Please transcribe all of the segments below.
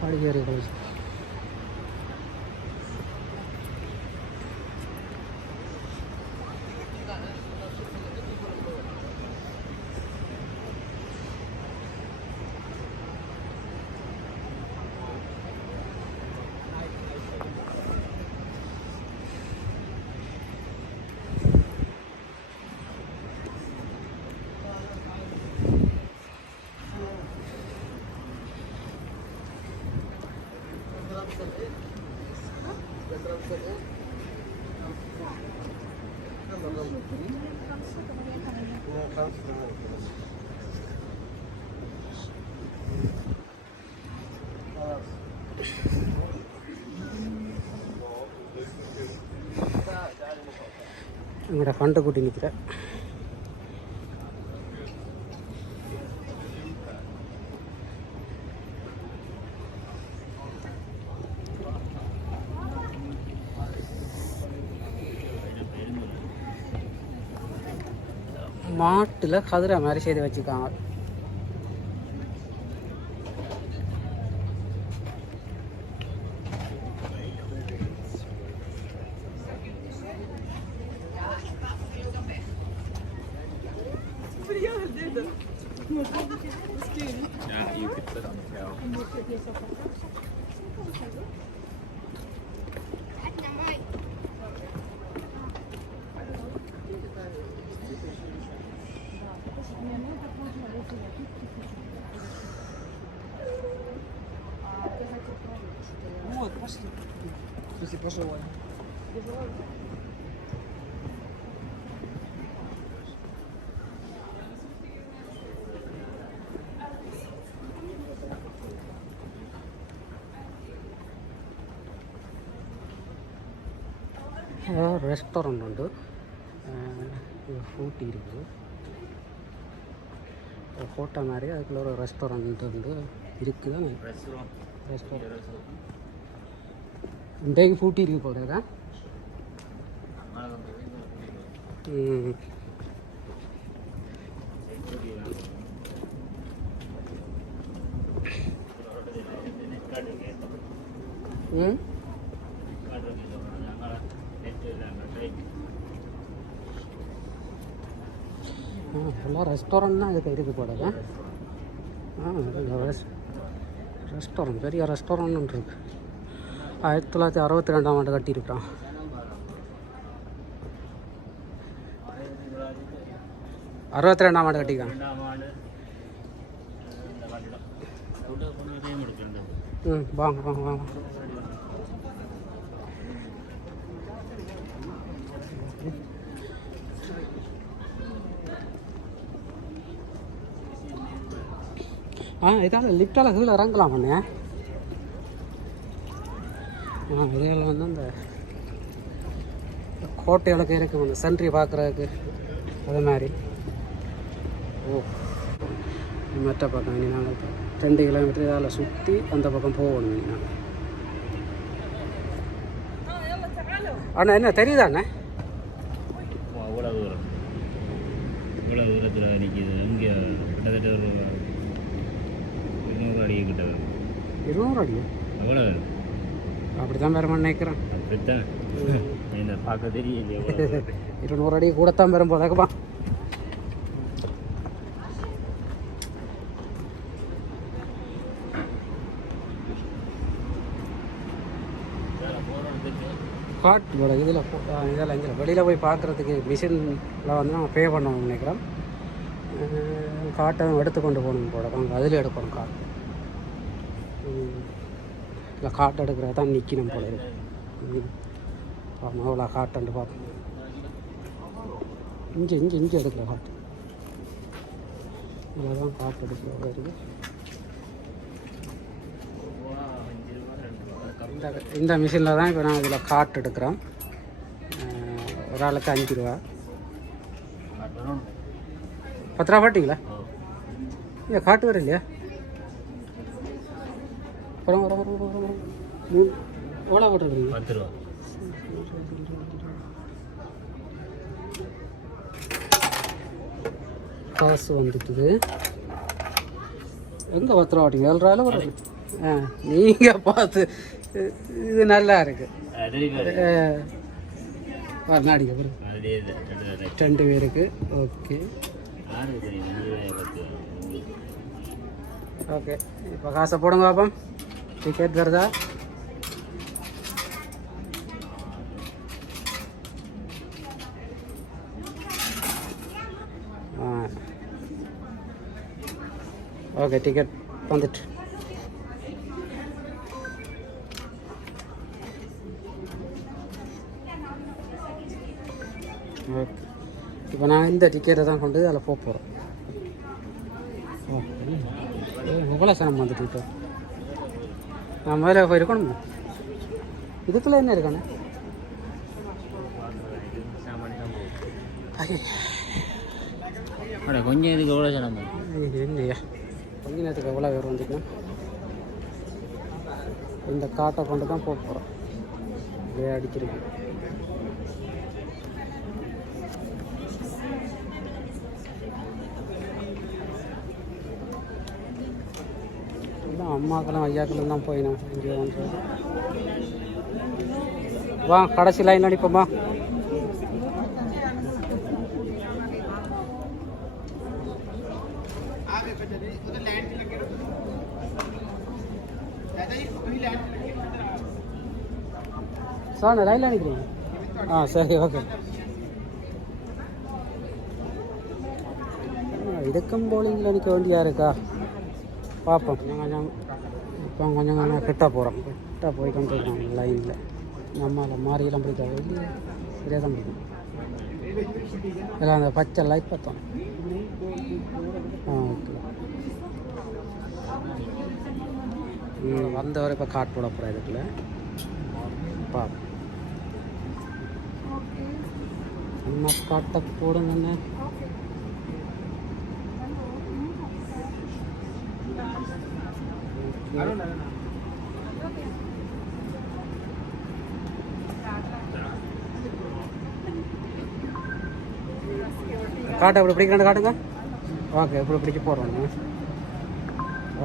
படிக்கேறி college. எங்களோட ஃபண்டை கூட்டி நிற்கிறேன். மாட்டில் கதிரை மாதிரி செய்து வச்சுருக்காங்க. Если пожелаю. ரெஸ்டாரண்ட் உண்டு, ஊட்டி இருக்குது, ஹோட்டல் மாதிரி அதுக்குள்ள ஒரு ரெஸ்டாரண்ட் உண்டு இருக்குது. ரெஸ்டாரண்ட் இன்றைக்கு பூட்டி இருக்கு போகிறதா? எல்லாம் ரெஸ்டாரண்ட்னா இதுக்கு இருக்கு போகிறதா? ரெஸ்டாரண்ட் பெரிய ரெஸ்டாரண்ட் இருக்கு. 1962ஆம் ஆண்டு கட்டியிருக்கிறான். கட்டிக்கிறான். வாங்க வாங்க வாங்க. இதால் லிஃப்டால் கீழே இறங்கலாம் பண்ணேன். இதில் வந்து அந்த கோட்டைகளுக்கு இருக்கும் அந்த சென்ட்ரி பார்க்குறதுக்கு அது மாதிரி. மற்ற பக்கம் இனி நாங்கள் 2 கிலோமீட்டர் இதால் சுற்றி அந்த பக்கம் போகணும். இனி நாங்கள் அண்ணா என்ன தெரியுதா அண்ணா? அவ்வளோ தூரம் இவ்வளோ தூரத்தில் நிற்கிது. இங்கே கிட்டத்தட்ட ஒரு 200 அடி கிட்ட. 200 அடி? அவ்வளோ அப்படி தான் பெருமாள் நினைக்கிறேன். அப்படித்தான் என்ன பார்க்க தெரியல. 200 அடி கூடத்தான் பெறும் போதாக்கப்பா. காட்டு போல இதில் இங்கே வெளியில் போய் பார்க்குறதுக்கு மிஷினில் வந்து நம்ம பே பண்ணணும்னு நினைக்கிறோம். காட்டை எடுத்து கொண்டு போகணும் போல. வாங்க அதில் எடுக்கணும் காட்டு. இல்லை காட்டு எடுக்கிறத தான் நிற்கணும் போல இருக்கு. அவ்வளோ காட்டுண்டு பார்ப்போம். இஞ்சி எடுக்கிற காட்டு இதில் தான் காட்டு எடுக்கிற இருக்குது. இந்த மிஷினில் தான் இப்போ நான் இதில் காட்டு எடுக்கிறோம். ஒரு ஆளுக்கு 5 ரூபா. 10 ரூபா போட்டிங்களா? இல்லை காட்டு வர இல்லையா? எவ்வளோ போட்டுருக்கீங்க? 10 ரூபா. காசு வந்துட்டுது. எங்கே 10 ரூபா போட்டிங்க? 7 ரூபாயில் ஒரு நீங்கள் பார்த்து இது நல்லா இருக்கு. நாடிக்க பிறகு 2 பேருக்கு. ஓகே ஓகே, இப்போ காசை போடுங்க பாப்போம். டிக்கெட் வருதா? ஓகே, டிக்கெட் வந்துட்டு. ஓகே, இப்போ நான் இந்த டிக்கெட்டை தான் கொண்டு அதில் போக போகிறோம். எவ்வளோ சனம் வந்துட்டு இப்போ நான் முதல்ல போயிருக்கணும். இதுக்குள்ளே என்ன இருக்கானே? கொஞ்சம் இதுக்கு எவ்வளோ சனம் இல்லையா? கொஞ்ச நேரத்துக்கு எவ்வளோ பேர் வந்துக்கணும். இந்த காட்டை கொண்டு தான் போக போகிறோம். அப்படியே அடிச்சிருக்கு. அம்மாக்கெல்லாம் ஐயாக்கெல்லாம் தான் போயினோம். இங்கே வந்து வா, கடைசி லைன் அடிப்போம்மா. சார் நான் லைனில் நினைக்கிறேன். சரி ஓகே. இதுக்கும் போலிங்கில் நிற்க வேண்டியா இருக்கா பார்ப்போம். கொஞ்சம் இப்போ கொஞ்சம் கிட்ட போகிறோம். கிட்ட போய் கொண்டிருக்கோம் லைனில். நம்மளால் மாறியெல்லாம் பிடிக்காது. இல்லையே சரியாக தான் பிடிக்கும். எல்லாம் அந்த பச்சை லைட் பார்த்தோம். ஓகே, வந்தவரை இப்போ காட் போட போகிறேன். இதுக்குள்ள பார்ப்போம். என்ன காட்டை போடுங்கண்ணே. காட்டை எப்படி பிடிக்கணும் காட்டுங்க. ஓகே, இப்படி பிடிச்சி போடுறோங்க.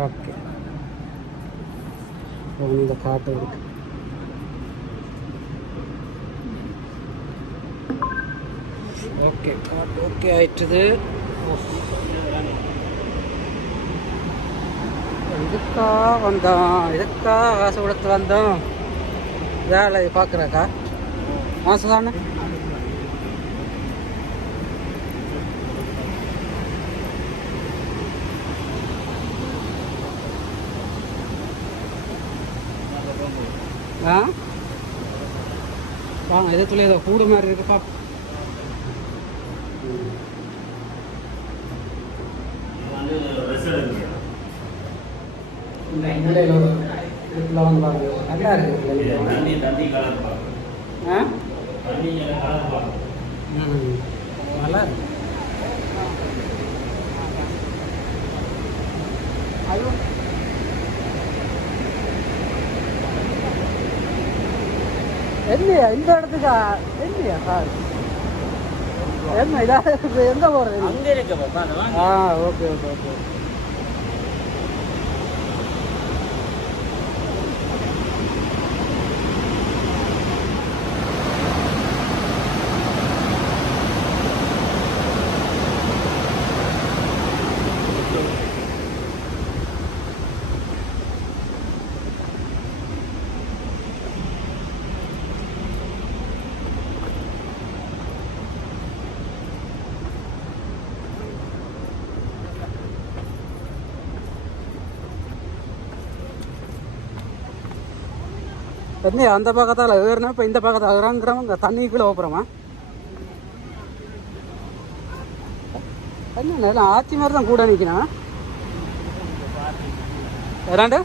ஓகே, இந்த காட்டு இருக்கு. ஓகே, காட்டு ஓகே ஆயிட்டுது. இதுக்கா வந்தோம், இதுக்கா காசு கொடுத்து வந்தோம். வேலை பார்க்குறக்கா மாதம் தானே. வாங்க, எதுக்குள்ள ஏதோ கூடு மாதிரி இருக்குப்பா. நல்லா ஐயோ இல்லையா இந்த இடத்துக்கா? இல்லையா சார்? என்ன இதா எங்கே போகிறது? அங்கே இருக்க. Okay okay okay. என்ன அந்த பக்கத்தால் ஏறினா இப்போ இந்த பக்கத்தில் இறங்குறவங்க தண்ணிக்குள்ளே ஓப்புறோமா? என்ன எல்லாம் ஆச்சி மாதிரி தான் கூட நிற்கணும். ஏறாண்டு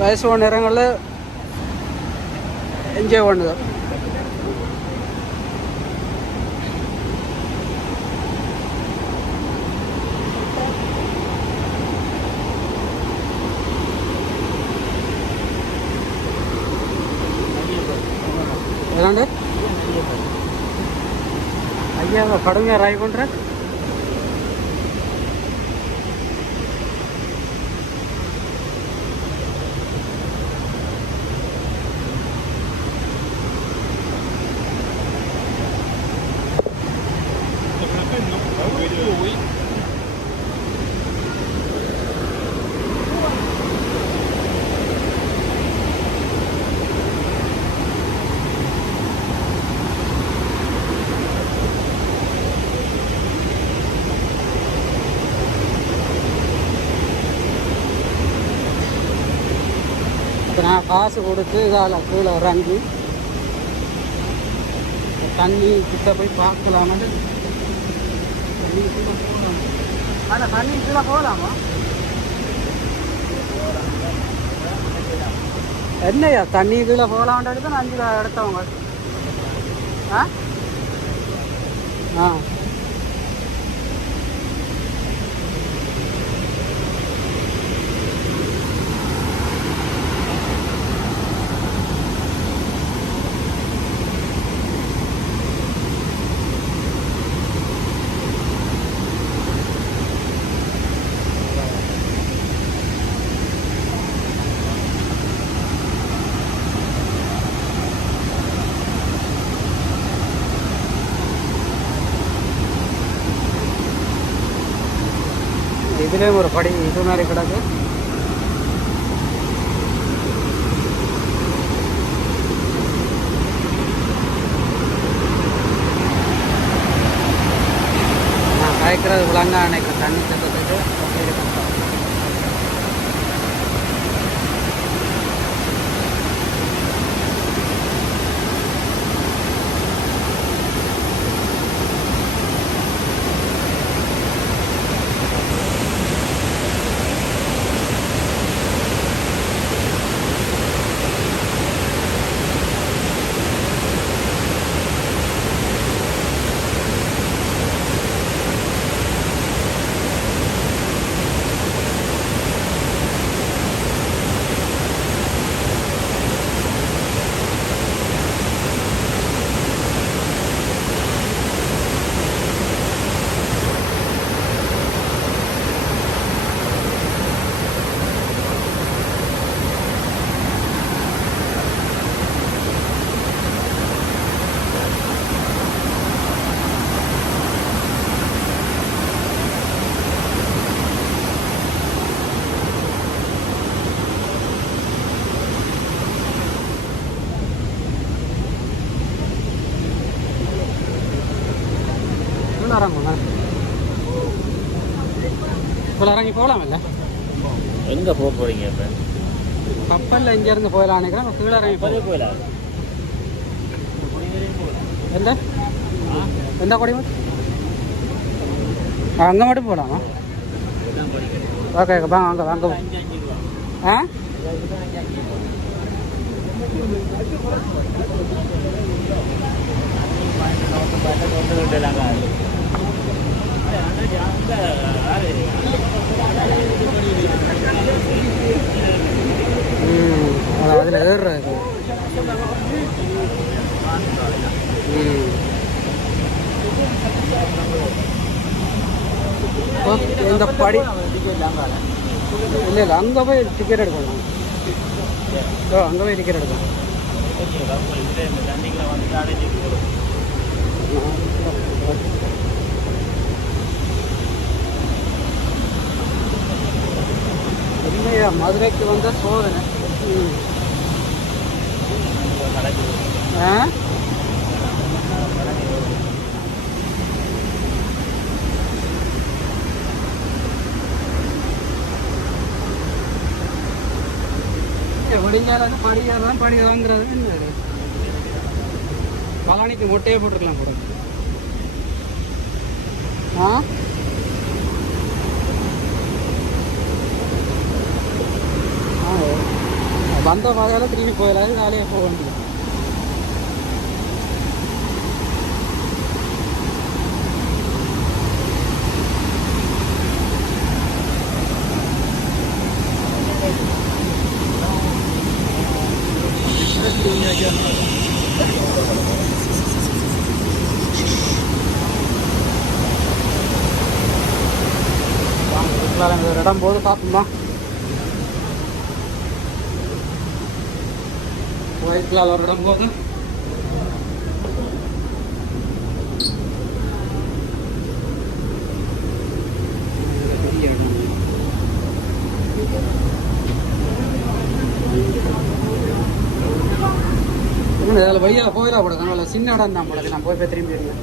வயசு நேரங்களில் என்ஜாய் பண்ணுது. ஏறாண்டு ஐயா கடுமையாக ராய் பண்ணுறேன். இப்போ நான் காசு கொடுத்து இதால் கீழே இறங்கி தண்ணி கிட்ட போய் பார்க்கலாமான்னு. ஆனால் தண்ணி கீழே போகலாமா? என்னையா தண்ணி கீழே போகலான்றது தான் 5 எடுத்தவங்க. ஆ ஆ இதுலேயும் ஒரு படி இது மாதிரி கிடக்கு. நான் காய்க்கிறது விளங்கா நினைக்கிறேன் தண்ணி சத்தத்துக்கு. இப்போ இறங்கி போகலாமில்ல? எங்கே போக போகிறீங்க இப்போ? கப்பலில் இங்கேருந்து போகலாம் நினைக்கிறேன். இப்போ கீழே இறங்கி போகலாம். எந்த எந்த கொடி அங்கே மட்டும் போகலாமா? ஓகே வாங்க அங்கே வாங்க. ஆ அதில் ஏறுறது. இந்த படி இல்லை இல்லை அங்கே போய் டிக்கெட் எடுக்கணும். அங்கே போய் டிக்கெட் எடுக்கணும். இல்லையா மதுரைக்கு வந்த சோதனை. ஆ படிஞ்சாலும் படியாதான் படி வாங்குறது. பழனிக்கு மொட்டையே போட்டுருக்கலாம் கூட. ஆ வந்த பாதையால் திரும்பி போயிடாது. காலையாக போக வேண்டியது. ஒரு இடம் போது பார்ப்போமா? போயிருக்கலாம் ஒரு இடம் போது. வெயிலில் போயிடா கூட அதனால சின்ன இடம் தான் போல நான் போய் திரும்பி இருந்தேன்.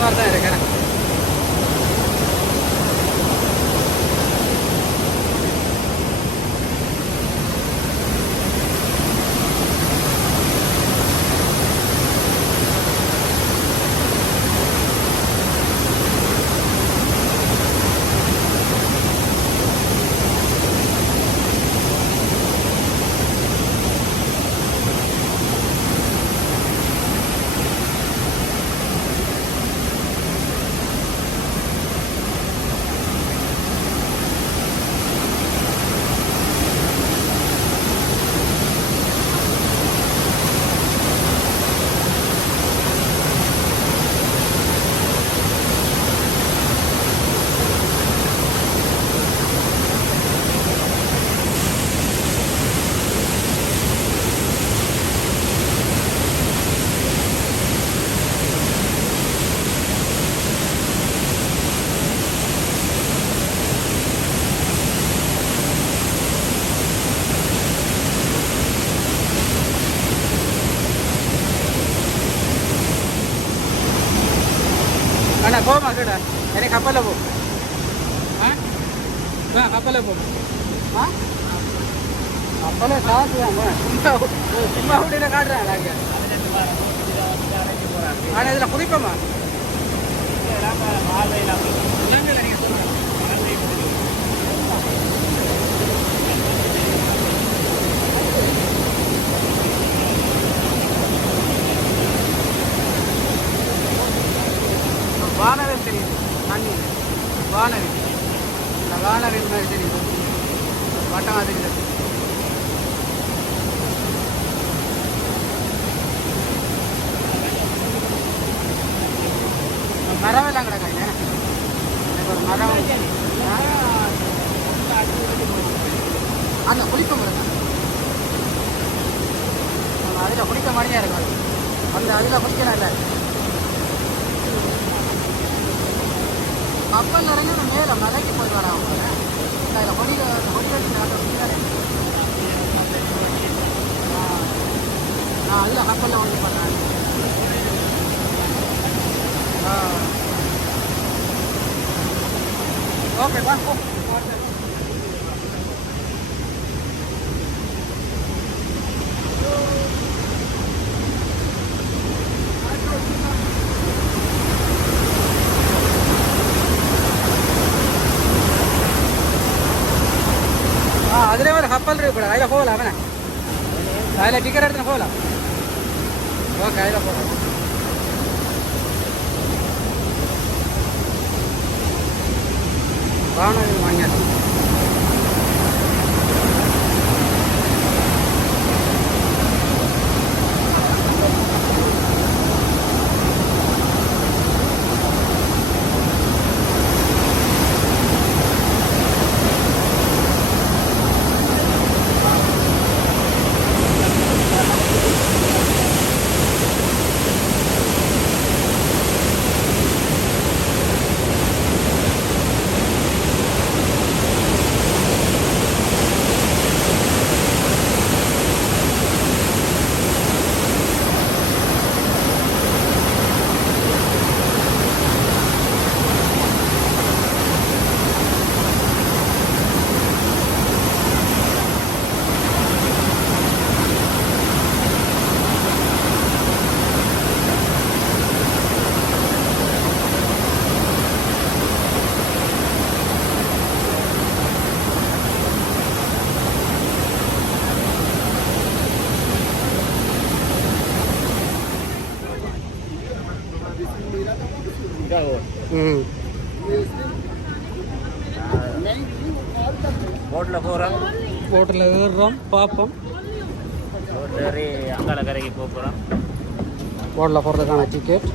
மாதிரி தான் இருக்கிறேன். அண்ணா போமா கேடா எனக்கு கப்பலில் போ. கப்பலில் போ. கப்பலை காசு தான் சும்மா விட்டு காட்டுறேன் நாங்கள். ஆனால் இதில் குதிப்போமா? வானவில் தெரியுது தண்ணி, வானவில் இந்த வானவில் மாதிரி தெரியுது, வட்டமாக தெரியுது. மரம் எல்லாம் கிடக்காங்க. எனக்கு ஒரு மரம் அந்த குளிக்க மரம் அதில் குளிக்க மாதிரியா இருக்கும். அந்த அதில் குளிக்கலாம் இல்லை. கப்பல் இறங்கி மேலே மலைக்கு போய் வராங்க. அதில் கொடி நான் அதில் கப்பலில் வந்து பண்ணுறேன். ஓகே வா. கப்பல் இருக்கு கூட அதில் போகலாம் அவனே அதில் டிக்கெட் எடுத்துன்னு போகலாம் ஓகே அதில் போகலாம் வாகனம் வாங்கியாச்சு போட்டில் போகிறோம் போட்டில் ஏறுறோம் பார்ப்போம் போட்டில் ஏறி அங்காள கரைக்கு போகிறோம் போட்டில் போகிறதுக்கான டிக்கெட்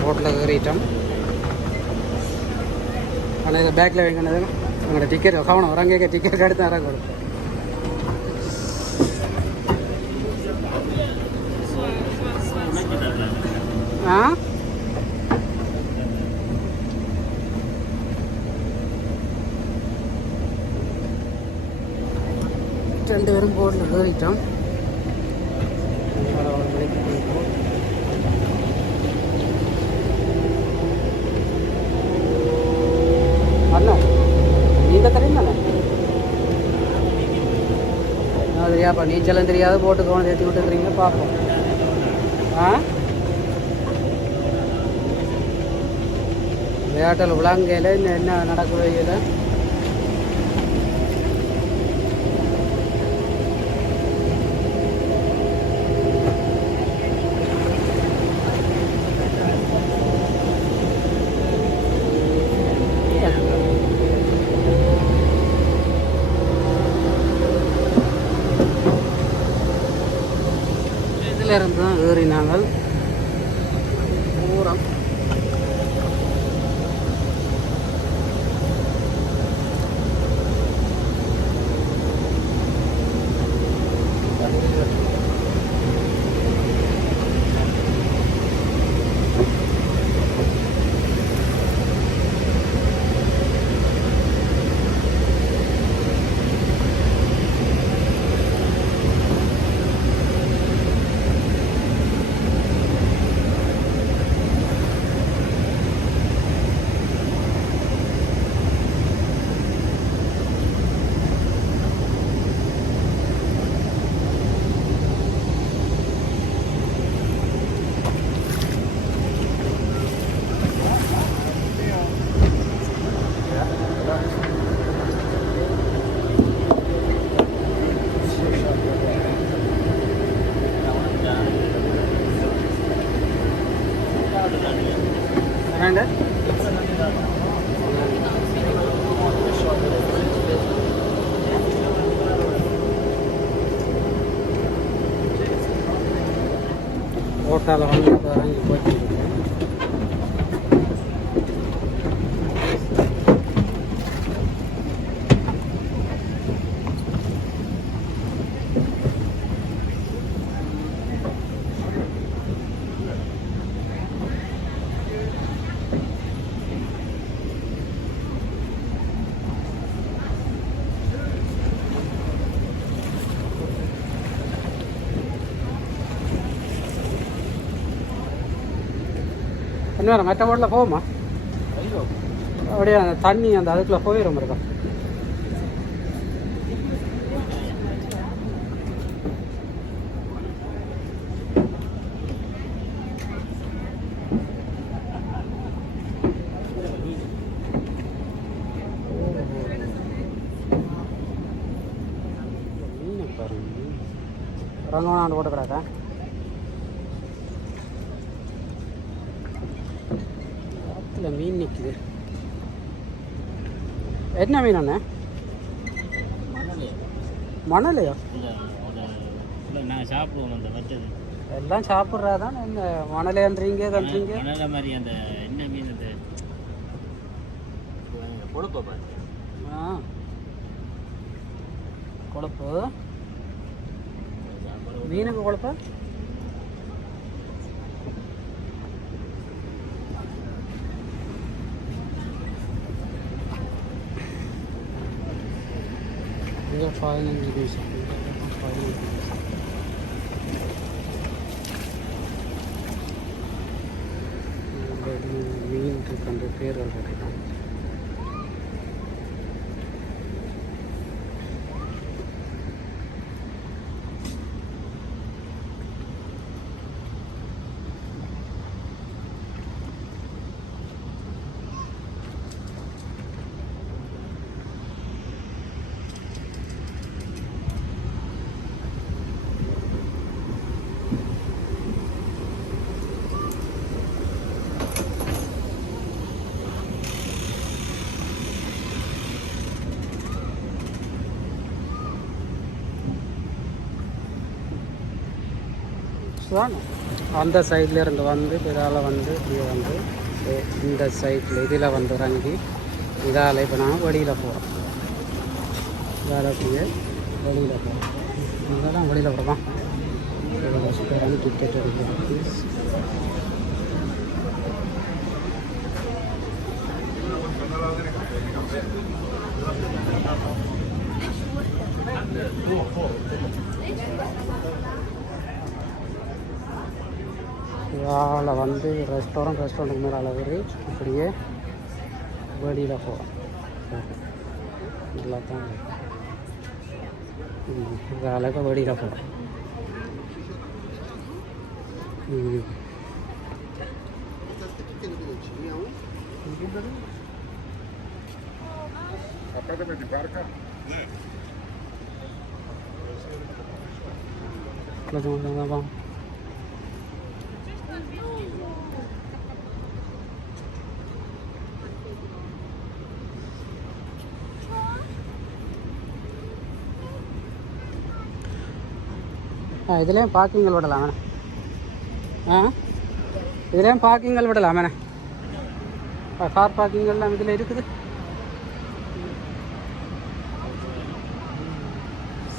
போட்டில் ஏறிட்டோம் ஆனால் இது பேக்கில் வைக்கணுது உங்களோட டிக்கெட் கவனம் வரங்க டிக்கெட் எடுத்து வர கொடுக்கும் ஆ ரெண்டு பேரும் போட்டில் ஏறிட்டோம் நீந்த தெரியுமாண்ணே தெரியாப்பா நீச்சலும் தெரியாது போட்டுக்கு ஒன்று ஏற்றி விட்டுக்கிறீங்க பார்ப்போம் ஆ விளையாட்டில் விளாங்கையில் இன்னும் என்ன நடக்குது இதில் இருந்து தான் ஏறினாங்கள் பூரம் and ஓட்டால வந்து இறங்கி போயிட்டு இன்னும் மற்ற போட்டில் போகுமா அப்படியே அந்த தண்ணி அந்த அதுக்குள்ளே போயிடும் இருக்கா கங்கோனாண்டு போட்டு கிடக்கா. ஆற்றுல மீன் நிற்குது. என்ன மீன் அண்ணே? மணலையா? நான் சாப்பிடுவோம் அந்த வச்சது எல்லாம் சாப்பிட்றாதான். என்ன மணலேன்றீங்க கன்றீங்க? மணலை மாதிரி அந்த என்ன மீன் அந்த கொழுப்பை பார்த்து. கொழுப்பு மீனுக்கு கொழுப்பா? இங்கே 15 நிமிஷம் மீன் இருக்கு. அந்த பேர்கள் போட்டுருக்காங்க. அந்த சைடில் இருந்து வந்து இதால் வந்து இப்படியே வந்து இந்த சைடில் இதில் வந்து இறங்கி இதால் இப்போ நான் வெளியில் போகிறோம். இதால் அப்படியே வெளியில் போகிறோம். இதெல்லாம் வெளியில் போகிறோம். டிக்கெட் எடுக்கிறோம். ப்ளீஸ் இதால் வந்து ரெஸ்டாரண்ட்டுக்கு மேலே அளவு இப்படியே வெளியில் போகிறோம். இதில் தான் இதால் இப்போ வெளியில் போகிறோம். இதுலேயும் பார்க்கிங்கள் விடலாம் வேணே. இதுலேயும் பார்க்கிங்கள் விடலாம் வேணே. கார் பார்க்கிங்கெல்லாம் இதில் இருக்குது.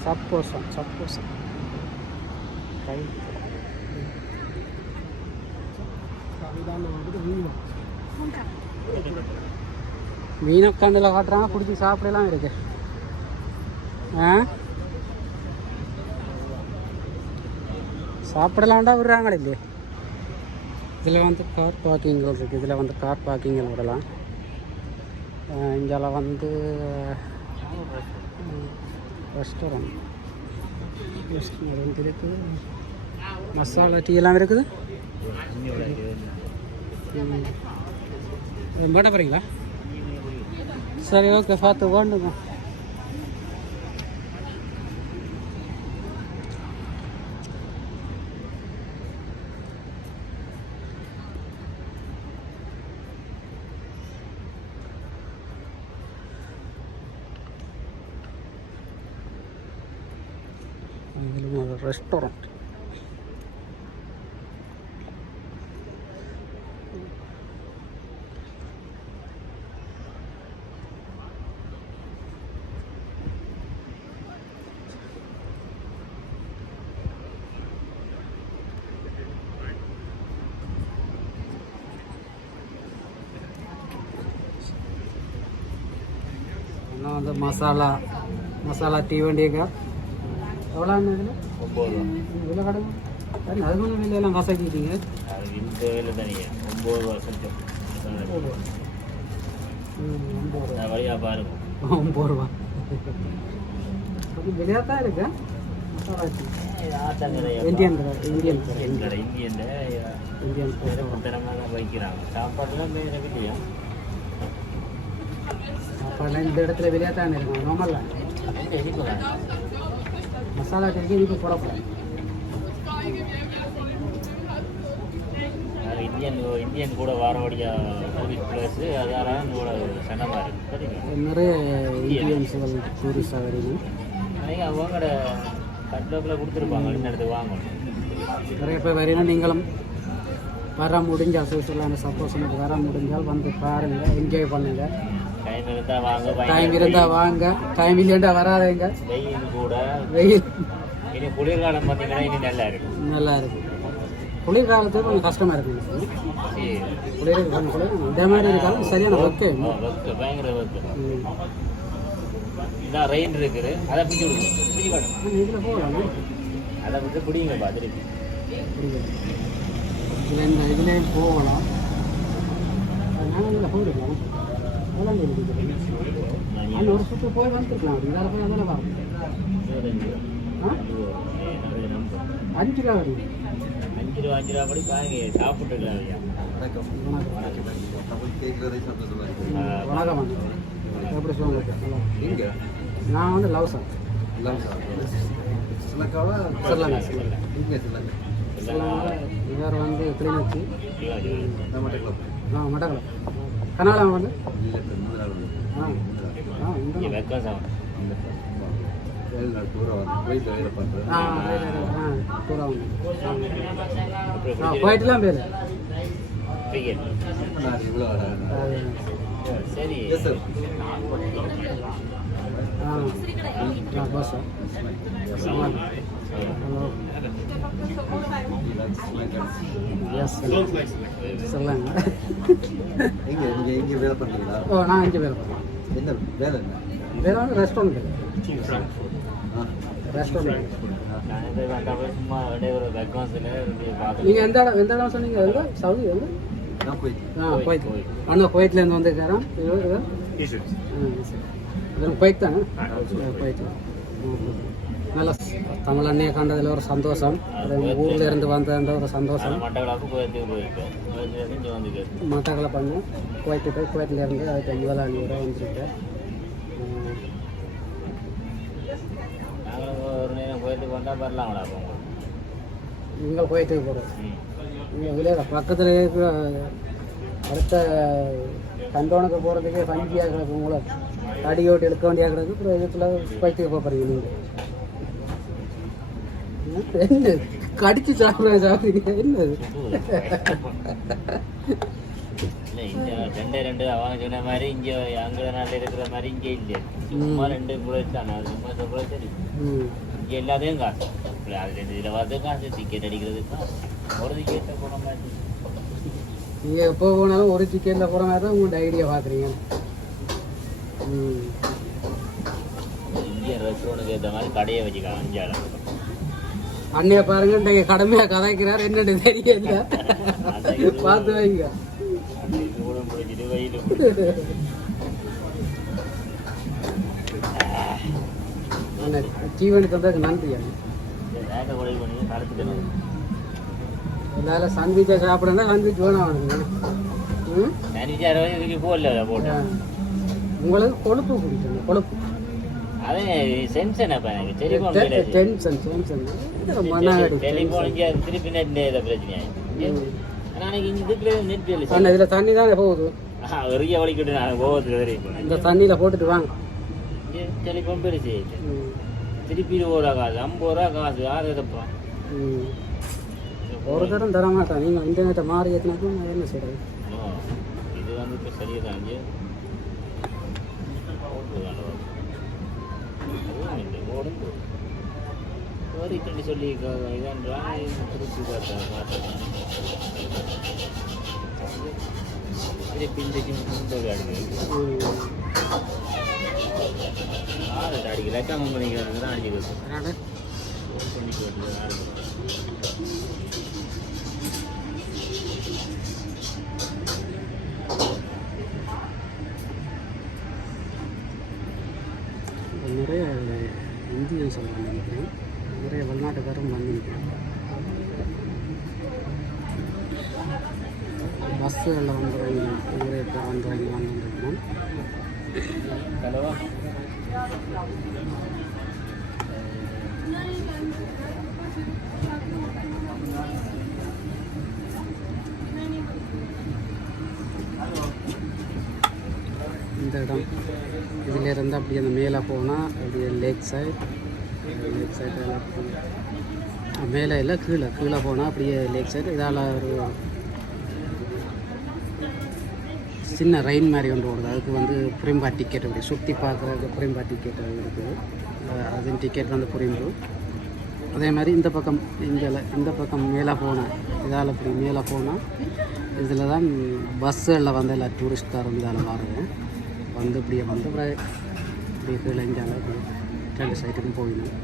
சப்போசம் மீனை கண்டில் காட்டுறாங்க. பிடிச்சி சாப்பிடலாம் இருக்கு. சாப்பிடலாண்டா விடுறாங்களே இல்லையே. இதில் வந்து கார் பார்க்கிங்கள் இருக்குது. இதில் வந்து கார் பார்க்கிங்கள் விடலாம். இங்கே வந்து ரெஸ்டாரண்ட் இருக்குது. மசாலா டீ எல்லாம் இருக்குது. பண்ண போகிறீங்களா? சரி, ஓகே, பார்த்து வேண்டுங்க. ரெஸ்டாரண்ட் வந்து மசாலா டீ வண்டிங்க. எவ்வளோ இதில் 9 ரூபா. இதில் கடை அது கொஞ்சம் விலையெல்லாம் கசக்கிட்டீங்க. இந்த வேலை தானே 9 ரூபா செஞ்சோம். 9 ரூபா வழியாக பாருங்க. 9 ரூபா அது விலையாக தான் இருக்கு. மசாலா டீ இந்தியன் வைக்கிறாங்க. சாப்பாடுலாம் இல்லையா? சாப்பாடுலாம் இந்த இடத்துல விலையாக தான் இருக்கும். நார்மலாக மசாலா டீக்கு இதுக்கு போடக்கூடாது. இந்தியன் கூட வாரவடியா டூரிஸ்ட் பிளேஸு அதெல்லாம் கூட சனமாக இருக்குது சரிங்க. நிறைய இந்தியன்ஸுகள் டூரிஸ்டாக வருது. நீங்கள் அவங்களோட கட்லோக்கில் கொடுத்துருப்பாங்க இந்த இடத்துக்கு வாங்கணும். நிறைய பேர் வரீங்கன்னா நீங்களும் வர முடிஞ்சால் சுவிட்சர்லாந்து சப்போஸ் எனக்கு வர முடிஞ்சால் வந்து பாருங்கள், என்ஜாய் பண்ணுங்கள். டைம் இருந்தால் வாங்க, டைம் இருந்தால் வாங்க, டைம் இல்லைண்டா வராதுங்க. வெயில் கூட வெயில் இனி குளிர்காலம் பார்த்தீங்கன்னா இனி நல்லா இருக்கும். நல்லா இருக்கும். குளிர்காலத்துக்கு கொஞ்சம் கஷ்டமாக இருக்குங்க. குளிருக்கு கொஞ்சம் குளிர் இதே மாதிரி இருக்காலும் சரியான ஒர்க்கு ஒர்க்கு பயங்கர ஒர்க்கு. இதான் ரெயின் இருக்குது, அதை பிடிச்சி விடுங்க, பிடிச்சி காட்டும். இதில் போகலாம், அதை விட்டு பிடிங்க பார்த்துருக்கு. இதில் இந்த இதுலேயும் போகலாம். அதனால் இதில் போயிருக்கலாம். அதெல்லாம் இருக்குது. அந்த ஒரு சுற்று போய் வந்துருக்கலாம். அப்படி வேறு போய் அதில் வரும். 5 ரூபா வருது. 5 ரூபா படி பாருங்க, சாப்பிட்டுக்கலாம் ஐயா. வணக்கம். எப்படி சொல்லுங்க? நான் வந்து லவ்சன். இவர் வந்து கிளிநொச்சி. மட்டக்களம். கனாலம் வந்து போயிட்டுலாம் பேர் சரி. சொல்லுங்க. வேலை பண்ணுறீங்களா? ஓ, நான் இங்கே வேலை பண்ணுறேன். என்ன வேலை? என்ன வேலை வந்து ரெஸ்டாரண்ட். ரெஸ்டாரண்ட். நீங்கள் எந்த இடம் சொன்னீங்க? எங்கே? சவுதி எங்கே? குவைத். அண்ணா குவைத்லேருந்து வந்துருக்காராம். குவைத் தானே? குவைத். நல்லா தமிழ் அண்ணையை கண்டதில் ஒரு சந்தோஷம். ஊரில் இருந்து வந்த ஒரு சந்தோஷம். மட்டக்களை பண்ணு குவைத்து போய் குவைத்திலேருந்து அதுக்கு முதலாளி வரை வந்துருக்கேன். இங்கே குவைத்துக்கு போகிறோம். இங்கே விளையாட பக்கத்தில் இருக்கிற அடுத்த கண்டோனுக்கு போகிறதுக்கே பஞ்சியாக கிடக்கு. உங்களை அடி ஓட்டி எடுக்க வேண்டியாக கிடக்கு. அப்புறம் இதில் குவைத்துக்கு போகிறீங்க. நீங்கள் என்ன கடிச்சு சாப்பிட்றீங்க? என்னது? ரெண்டு அவங்க சொன்ன மாதிரி இங்கே அங்கே நாட்டில் இருக்கிற மாதிரி இங்கே இல்லை. சும்மா 2 புலட் தானே. அது சும்மா சொல்ல சரி. இங்கே எல்லாத்தையும் காசு. அதுலேருந்து இதில் வரது காசு, டிக்கெட் அடிக்கிறதுக்கு ஒரு டிக்கெட்டில் போன மாதிரி. நீங்கள் எப்போ போனாலும் ஒரு டிக்கெட்டில் போகிற மாதிரி தான் உங்கள்கிட்ட ஐடியா பார்க்குறீங்க. இந்தியன் ரெஸ்டாரண்ட்டுக்கு ஏற்ற மாதிரி கடையை வச்சுக்கலாம். அஞ்சாலும் அண்ணைய பாருங்க, இன்றைக்கு கடமையாக கதைக்கிறார். என்னென்னு தெரியல, பார்த்து வைங்க. ஜீவனி தந்ததுக்கு நன்றி. அதனால சாண்ட்விச்சை சாப்பிடுங்க. சாண்ட்விச் வேணும் அவனுக்கு. உங்களுக்கு கொழுப்பு பிடிக்கணும். கொழுப்பு டென்ஷன் இதுல தண்ணி தான் போகுது. இந்த தண்ணியில போட்டுட்டு வாங்க. டெலிஃபோன் பெருசு திருப்பி 20 ரூபா காசு, 50 ரூபா காசு. யார் எதப்பான்? ஒரு தரம் தர மாட்டான். நீங்கள் இன்டர்நெட்டை மாறி ஏற்றினாக்கும் என்ன செய்யறது? இது வந்து இப்போ சரியாக தான் ஓடிக்கண்டி சொல்லி இதன்றா திருப்பி திருப்பி இன்றைக்கு அடிக்கல லெக்காம பண்ணிக்கிறது தான் அடிக்கிறது. நிறைய இந்தியன் சொல்ல நினைக்கிறேன். நிறைய வெளிநாட்டுக்காரும் பண்ணியிருக்கேன். பஸ்ஸுகளில் வந்துடுறாங்க. நிறைய பேர் வந்துருக்கேன். இந்த இடம் இதிலேருந்து அப்படியே அந்த மேலே போனால் அப்படியே லேக் சைடு மேலே இல்லை கீழே போனால் அப்படியே லேக் சைடு இதால் ஒரு சின்ன ரெயின் மாதிரி ஒன்று ஓடுது. அதுக்கு வந்து புரிம்பா டிக்கெட் அப்படி சுற்றி பார்க்குறதுக்கு புரிம்பா டிக்கெட் இருக்குது. அது டிக்கெட் வந்து புரிம்பு. அதே மாதிரி இந்த பக்கம் இந்த பக்கம் மேலே போனால் இதால் அப்படி மேலே போனால் இதில் தான் பஸ்ஸுகளில் வந்து எல்லா டூரிஸ்டாரும் இதால் வர்றது வந்து இப்படியே வந்து இப்படியே கீழே இஞ்சால இப்படி 2 சைட்டுக்கும் போயிடணும்.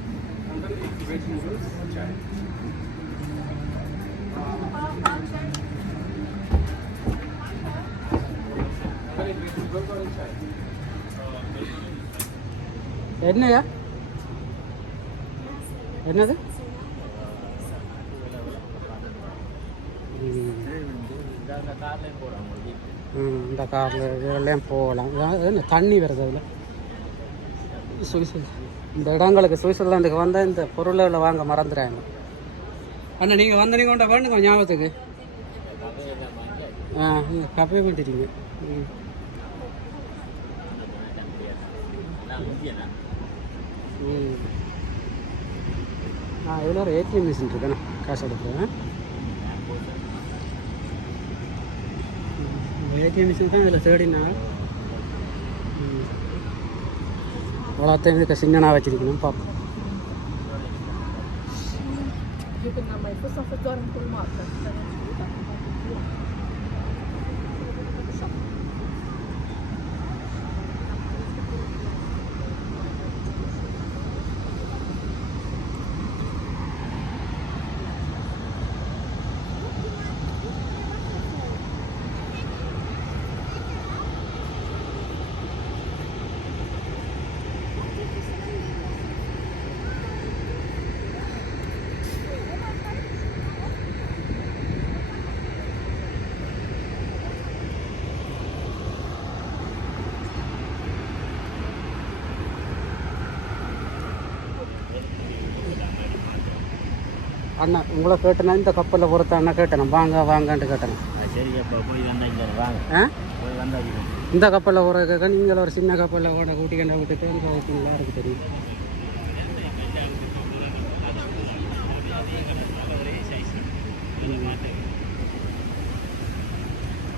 என்னையா என்னது இந்த காரில் இதெல்லாம் போகலாம். என்ன தண்ணி வருது அதில். இந்த இடங்களுக்கு சுவிட்சர்லாண்டுக்கு வந்தால் இந்த பொருளை வாங்க மறந்துடுறாங்க. அண்ணா நீங்கள் வந்த நீங்கள் கொண்ட வேண்டுங்க ஞாபகத்துக்கு. நீங்கள் கப்பே பண்ணிட்டீங்க. இதில் ஒரு ஏடிஎம் மிஷின் இருக்குண்ணா, காசு எடுக்கிறேன். ஏடிஎம் மிஷின் தான் இதில் தேடினா அவ்வளோத்தையும் இதுக்கு சின்னனா வச்சிருக்கணும் பார்ப்போம். அண்ணா உங்களை கேட்டேன்னா இந்த கப்பலில் பொறுத்த அண்ணா கேட்டேன் வாங்கன்ட்டு கேட்டேன். சரி அப்போ போய் வந்தாங்க வாங்க. போய் வந்தாங்க இந்த கப்பலில் ஒரு கேட்க நீங்கள் ஒரு சின்ன கப்பலில் கூட கூட்டிக்கண்டா விட்டுட்டு இந்த ஓகேங்களா இருக்குது தெரியும்.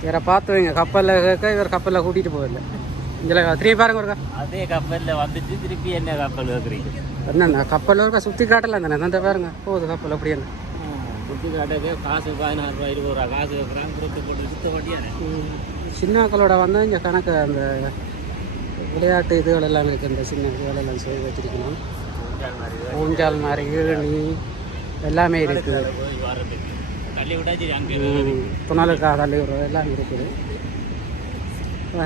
வேற பார்த்து வைங்க. கப்பலில் கேட்க இவர் கப்பலில் கூட்டிகிட்டு போகல. இதில் திரும்பி பாருங்க ஒருக்கா. அதே கப்பலில் வந்துட்டு திருப்பி என்ன கப்பல் வைக்கிறீங்க? என்னண்ணா கப்பலில் இருக்கா சுற்றி காட்டலாம் தானே. அந்த பாருங்க போகுது கப்பல் அப்படி என்ன சுற்றி காட்டுறது காசு 14 ரூபா 20 ரூபா காசு வைக்கிறாங்க. கொடுத்து போட்டு சுத்த மாட்டியானே. சின்னாக்களோட வந்து இங்கே கணக்கு அந்த விளையாட்டு இதுகள் எல்லாம் இருக்குது. இந்த சின்ன இதுகளெல்லாம் செய்து வச்சிருக்கணும். ஊஞ்சால் மாதிரி ஏணி எல்லாமே இருக்குது. புனலுக்காக தள்ளி விடுறது எல்லாம் இருக்குது.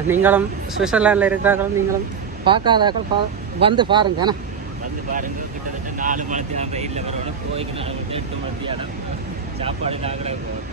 நீங்களும் சுவிட்சர்லாண்டில் இருக்கிறார்கள், நீங்களும் பார்க்காதாக்கள் வந்து பாருங்க. ஆனால் வந்து பாருங்க. கிட்டத்தட்ட 4 மணி நேரம் வெயிலில் வரணும். போய்க்கு 8 மணி நேரம் சாப்பாடு நாங்களே போகிறோம்.